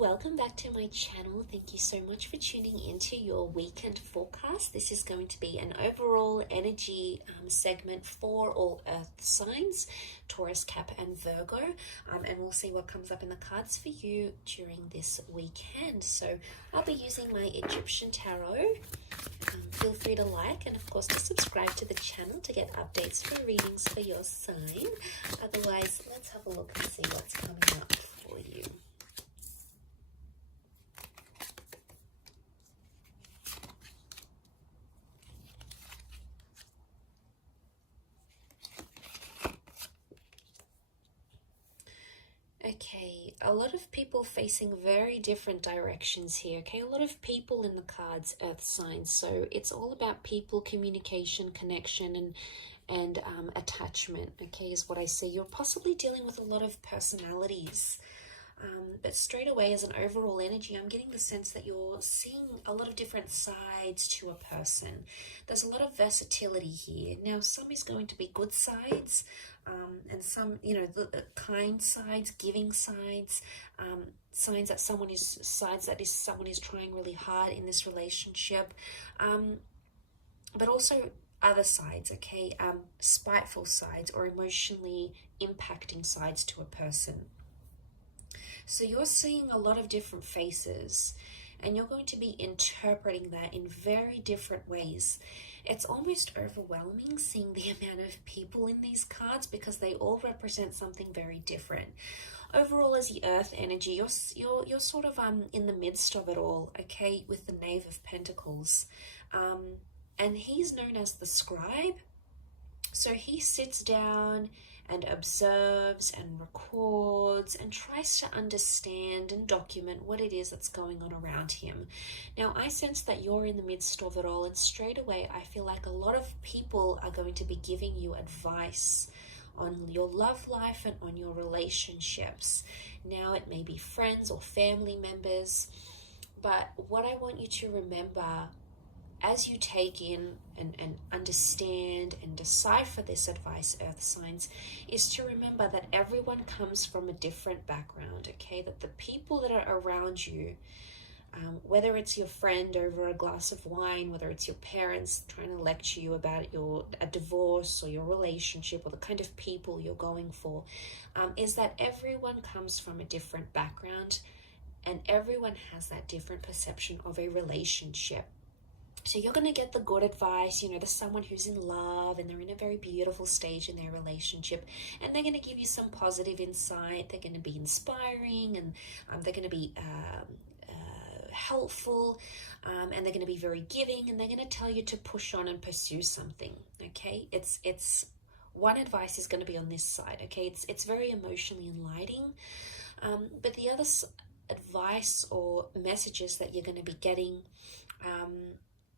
welcome back to my channel. Thank you so much for tuning into your weekend forecast. This is going to be an overall energy segment for all earth signs, Taurus, Cap and Virgo, and we'll see what comes up in the cards for you during this weekend. So I'll be using my Egyptian tarot. Feel free to like and of course to subscribe to the channel to get updates for readings for your sign. Otherwise, let's have a look and see what's coming up for you. Okay, a lot of people facing very different directions here. Okay, a lot of people in the cards, earth signs. So it's all about people, communication, connection, and attachment. Okay, is what I see. You're possibly dealing with a lot of personalities. But straight away, as an overall energy, I'm getting the sense that you're seeing a lot of different sides to a person. There's a lot of versatility here. Now, some is going to be good sides, and some, you know, the kind sides, giving sides, signs that someone is trying really hard in this relationship, but also other sides, okay, spiteful sides or emotionally impacting sides to a person. So you're seeing a lot of different faces and you're going to be interpreting that in very different ways. It's almost overwhelming seeing the amount of people in these cards because they all represent something very different. Overall, as the earth energy, you're sort of in the midst of it all, okay, with the Knave of Pentacles. And he's known as the scribe. So he sits down and observes and records and tries to understand and document what it is that's going on around him. Now, I sense that you're in the midst of it all, and straight away I feel like a lot of people are going to be giving you advice on your love life and on your relationships. Now, it may be friends or family members, but what I want you to remember as you take in and understand and decipher this advice, earth signs, is to remember that everyone comes from a different background, okay? That the people that are around you, whether it's your friend over a glass of wine, whether it's your parents trying to lecture you about a divorce or your relationship or the kind of people you're going for, is that everyone comes from a different background and everyone has that different perception of a relationship. So you're going to get the good advice, you know, there's someone who's in love and they're in a very beautiful stage in their relationship, and they're going to give you some positive insight. They're going to be inspiring, and they're going to be helpful, and they're going to be very giving, and they're going to tell you to push on and pursue something, okay? It's one advice is going to be on this side, okay? It's very emotionally enlightening, but the other advice or messages that you're going to be getting,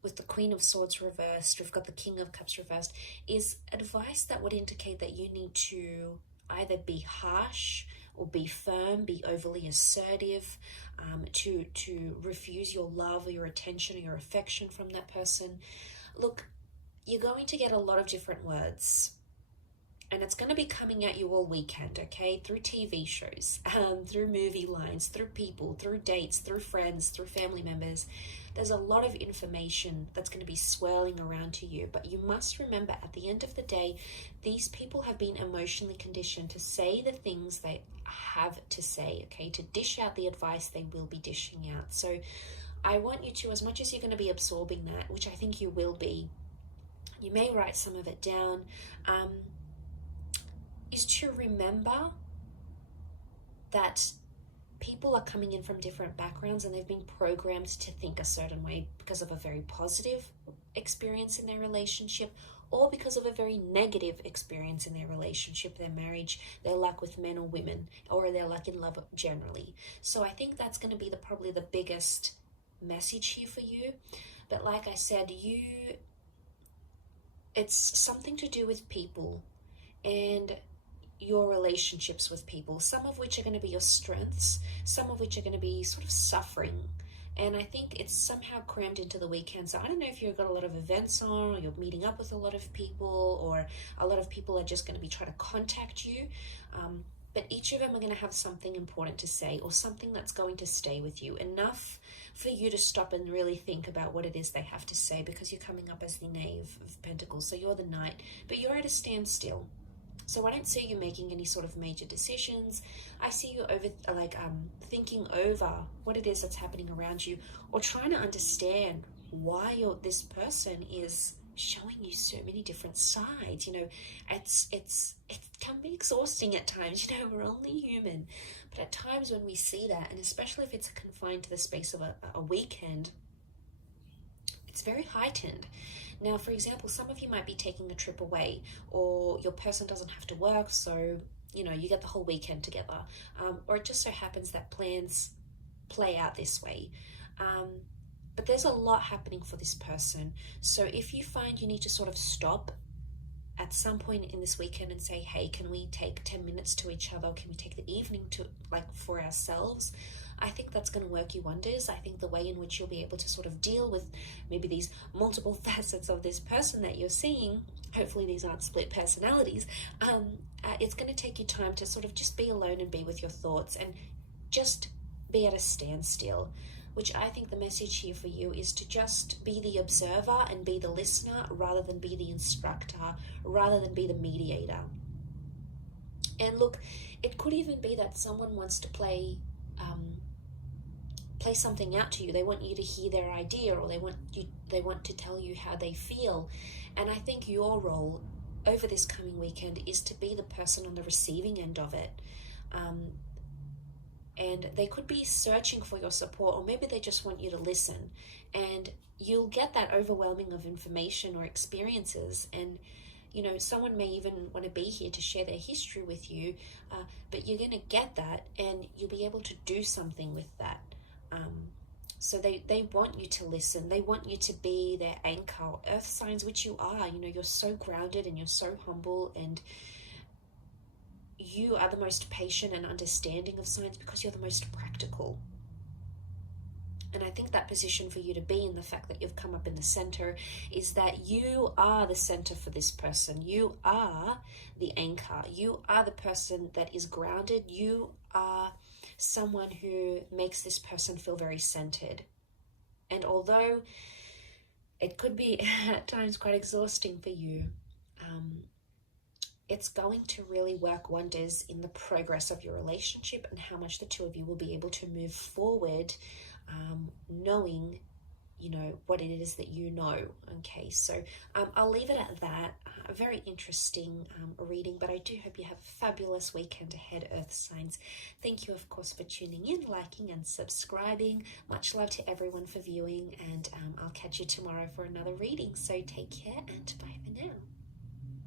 with the Queen of Swords reversed, we've got the King of Cups reversed, is advice that would indicate that you need to either be harsh or be firm, be overly assertive, to refuse your love or your attention or your affection from that person. Look, you're going to get a lot of different words, and it's going to be coming at you all weekend, okay? Through TV shows, through movie lines, through people, through dates, through friends, through family members. There's a lot of information that's going to be swirling around to you, but you must remember at the end of the day, these people have been emotionally conditioned to say the things they have to say, okay? To dish out the advice they will be dishing out. So I want you to, as much as you're going to be absorbing that, which I think you will be, you may write some of it down, is to remember that people are coming in from different backgrounds and they've been programmed to think a certain way because of a very positive experience in their relationship or because of a very negative experience in their relationship, their marriage, their luck with men or women, or their luck in love generally. So I think that's going to be probably the biggest message here for you. But like I said, it's something to do with people and your relationships with people, some of which are going to be your strengths, some of which are going to be sort of suffering. And I think it's somehow crammed into the weekend. So I don't know if you've got a lot of events on, or you're meeting up with a lot of people, or a lot of people are just going to be trying to contact you. but each of them are going to have something important to say, or something that's going to stay with you, enough for you to stop and really think about what it is they have to say, because you're coming up as the Knave of Pentacles, so you're the Knight, but you're at a standstill. So I don't see you making any sort of major decisions. I see you thinking over what it is that's happening around you, or trying to understand why this person is showing you so many different sides. You know, it can be exhausting at times. You know, we're only human, but at times when we see that, and especially if it's confined to the space of a weekend, it's very heightened. Now, for example, some of you might be taking a trip away, or your person doesn't have to work, so you know, you get the whole weekend together, or it just so happens that plans play out this way. But there's a lot happening for this person. So if you find you need to sort of stop at some point in this weekend and say, hey, can we take 10 minutes to each other? Can we take the evening to for ourselves? I think that's going to work you wonders. I think the way in which you'll be able to sort of deal with maybe these multiple facets of this person that you're seeing, hopefully these aren't split personalities, it's going to take you time to sort of just be alone and be with your thoughts and just be at a standstill. Which I think the message here for you is to just be the observer and be the listener, rather than be the instructor, rather than be the mediator. And look, it could even be that someone wants to play something out to you. They want you to hear their idea, or they want to tell you how they feel. And I think your role over this coming weekend is to be the person on the receiving end of it. And they could be searching for your support, or maybe they just want you to listen. And you'll get that overwhelming of information or experiences. And, you know, someone may even want to be here to share their history with you, but you're going to get that, and you'll be able to do something with that. So they want you to listen. They want you to be their anchor. Earth signs, which you are, you know, you're so grounded and you're so humble, and you are the most patient and understanding of signs because you're the most practical. And I think that position for you to be in, the fact that you've come up in the center, is that you are the center for this person. You are the anchor. You are the person that is grounded. You are someone who makes this person feel very centered. And although it could be at times quite exhausting for you, it's going to really work wonders in the progress of your relationship and how much the two of you will be able to move forward, knowing, you know, what it is that you know. Okay, so I'll leave it at that. A very interesting reading, but I do hope you have a fabulous weekend ahead, Earth signs. Thank you, of course, for tuning in, liking and subscribing. Much love to everyone for viewing, and I'll catch you tomorrow for another reading. So take care, and bye for now.